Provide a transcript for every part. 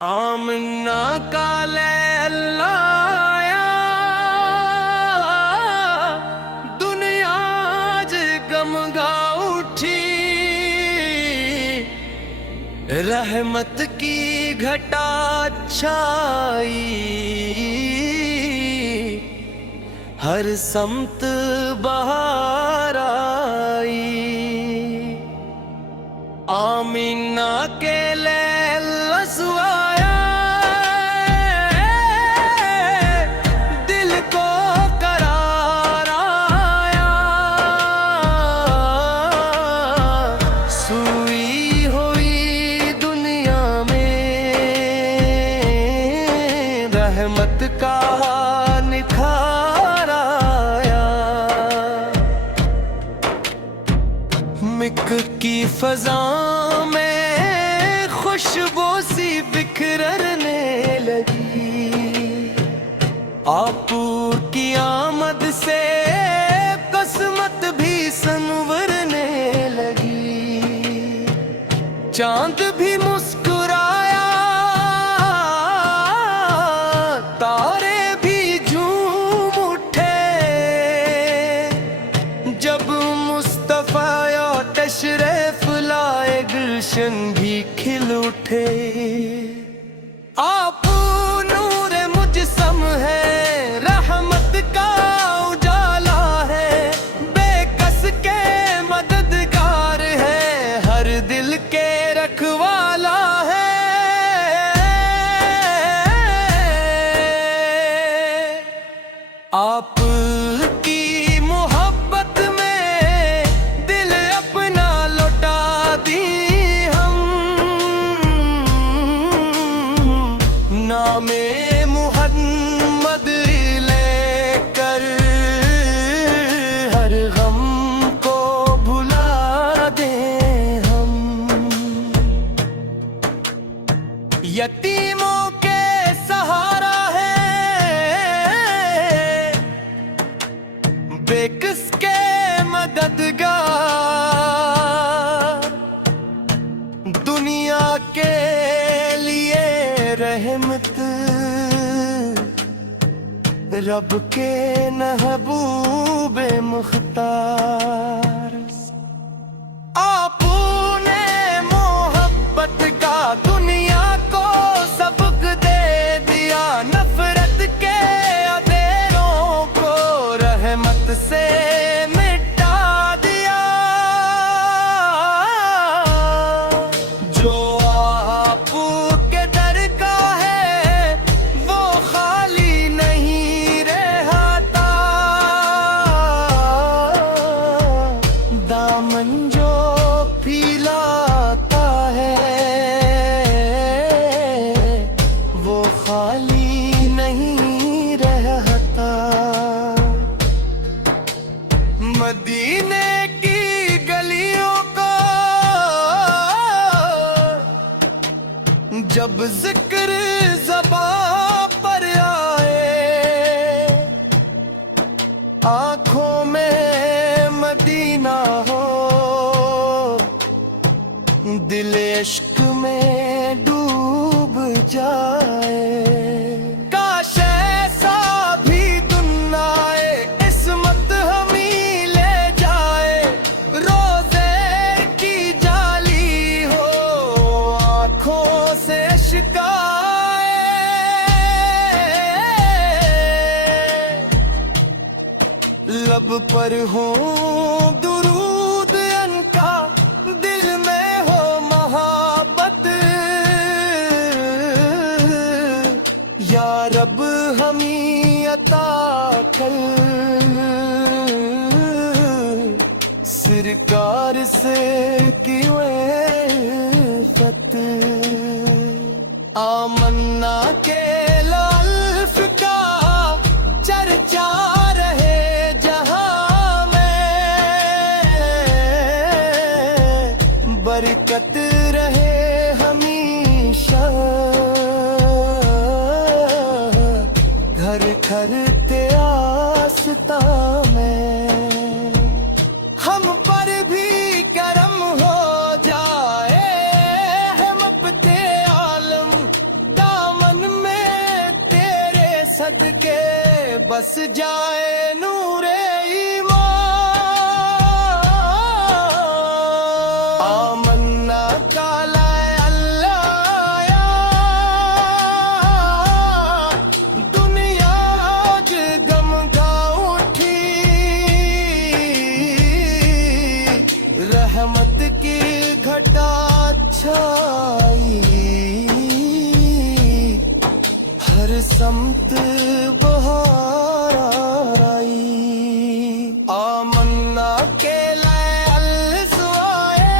आमना का लैलाया दुनिया आज गमगा उठी। रहमत की घटा छाई हर समत बहार आई। आमीना के लैला सुआया दिल को करार आया। सुई हुई दुनिया में रहमत का निखार आया। मिक की फजा में खुशबू सी बिखरने लगी। आपू की आमद से किस्मत भी संवरने लगी। चांद भी मुस्कुराया तारे भी झूम उठे। जब मुस्तफा तशरीफ लाए गुलशन भी खिल उठे। आप नूर मुजसम है रहमत का उजाला है। बेकस के मददगार है हर दिल के रखवाला है। आप नामे मुहम्मद लेकर हर गम को भुला दे हम। यतीमों के सहारा है बेकस के मददगार। दुनिया के लिए रहमत रब के महबूब मुख्तार। आपने मोहब्बत का दुनिया को सबक दे दिया। नफरत के अंधेरों को रहमत से मिटा दिया। जो जो फैलाता है वो खाली नहीं रहता। मदीने की गलियों को जब जिक्र ज़बां पर आए। आँखों में मदीना हो दिल इश्क में डूब जाए। काश ऐसा भी दिन आए किस्मत हम ही ले जाए। रोज़े की जाली हो आँखों से शिकाए। लब पर हो दुरूद अनका दिल में हो मोहब्बत। या रब हमें अता कर सरकार से क्यों इज़्ज़त। आमन्ना के लाल्फ का चर्चा रहे जहां में। बरकत रहे हमेशा घर घर ते आस्था में। हम पर भी करम हो जाए हम अपते आलम सदके बस जाए नूरे ईमान। आमन्ना काला अल्लाह या, दुनिया आज गमगा उठी, रहमत की घटा छाई, हर समत बहार आई। आमन्ना के लाए अलसवाए,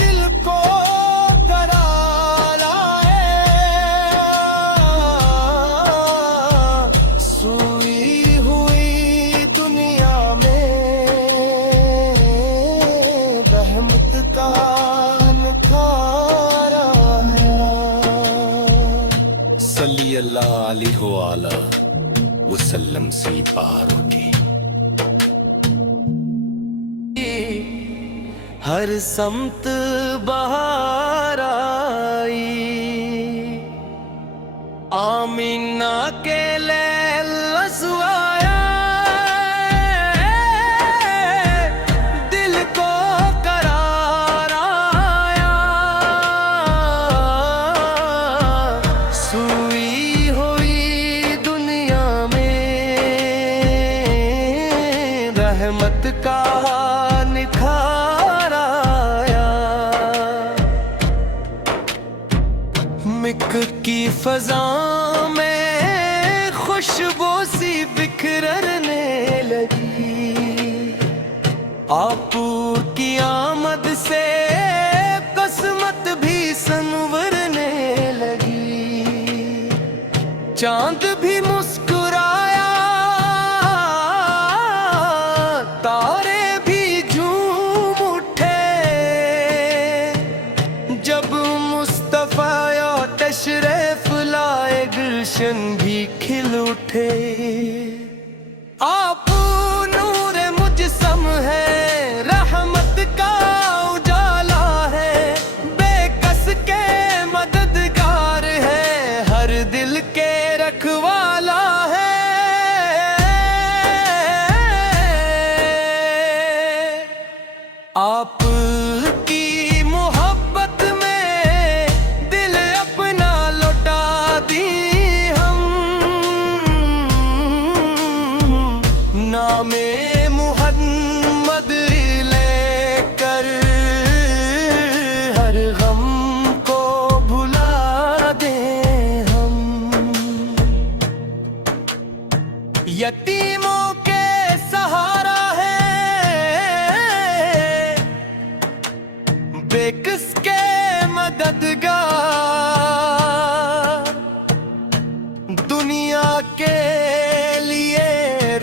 दिल को करार आए, सोई हुई दुनिया में रहमत का निखार आया। सल्ली अल्लाह अलैहि वाला वसल्लम से पार उठी, हर समत बहार आई। आमीना के लैल लसवाया, दिल को करार आया, सोई हुई दुनिया में रहमत का निखार आया। मिक की फजा में खुशबू सी बिखरने लगी, आपू की आमद से किस्मत भी संवरने लगी। चांद भी मुस्कुराया, तारे भी झूम उठे, जब मुस्तफा तशरीफ लाए गुलशन भी खिल उठे। आप नूर मुजसम है, रहमत का उजाला है, बेकस के मददगार है, हर दिल के रखवाला है। आप की मोहब्बत में दिल अपना लौटा दी हम, नामे मुहम्मद लेकर हर गम को भुला दे हम। यतीमों के सहारा है, बेकस के मददगार, दुनिया के लिए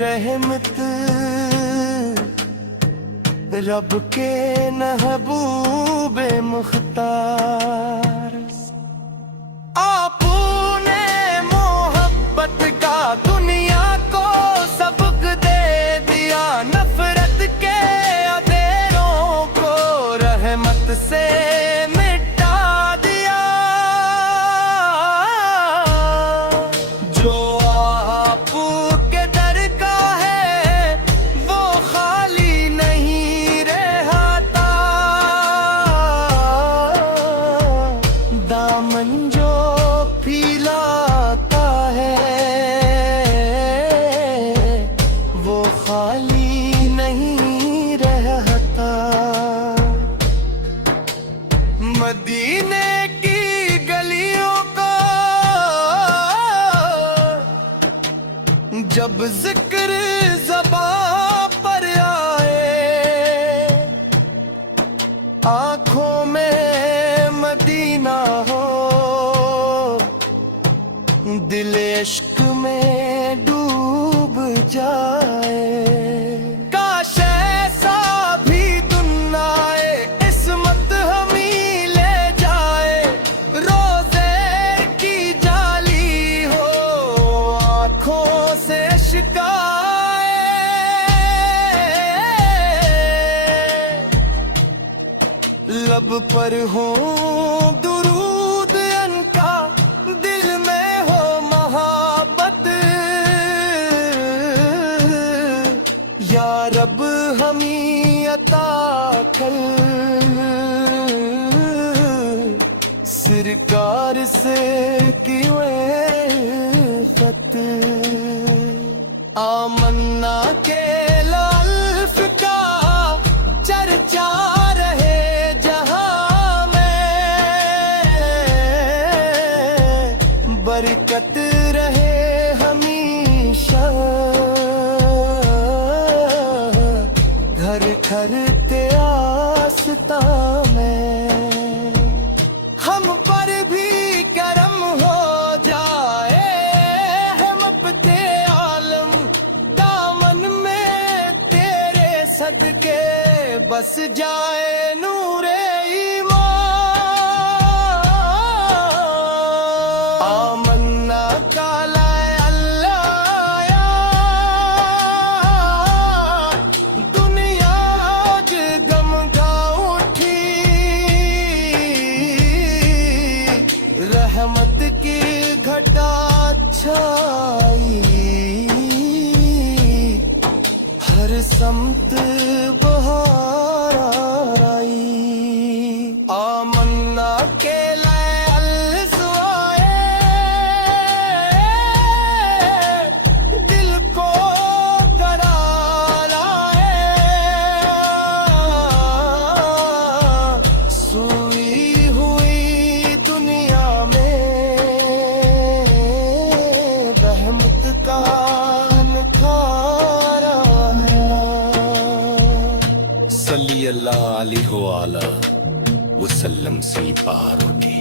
रहमत, रब के महबूब मुख्तार। आपने मोहब्बत का दुनिया को सबक दे दिया, नफरत के अंधेरों को रहमत से मिटा दिया। जो आपू के दर का है वो खाली नहीं रहता, दामन जो फैलाता है वो खाली नहीं रहता। मदीने की गलियों को जब जिक्र ज़बां पर आए, आंखों में मदीना हो, दिल इश्क में डूब जाए। काश ऐसा भी दिन आए, किस्मत हमी ले जाए, रोजे की जाली हो, आंखों से शिकाए। लब पर हो दुरूद अनका, मौखल सरकार से किवेफत आमन्ना के लाल्फ का चर्चा रहे जहां में बरकत रहे हमेशा घर घर ते आस्था में हम पर भी करम हो जाए हम अपते आलम दामन में तेरे सदके बस जाए नूरे ईमान आमन्ना काला अल्लाह या दुनिया आज गम का उठी रहमत की घटा छाई हर समत बहार आई आमन्ना के लाए अलसवाए दिल को गड़ा लाए सोई हुई दुनिया में रहमत का नखारा सल्ली अल्लाह अलैहि वसल्लम सी पारों ने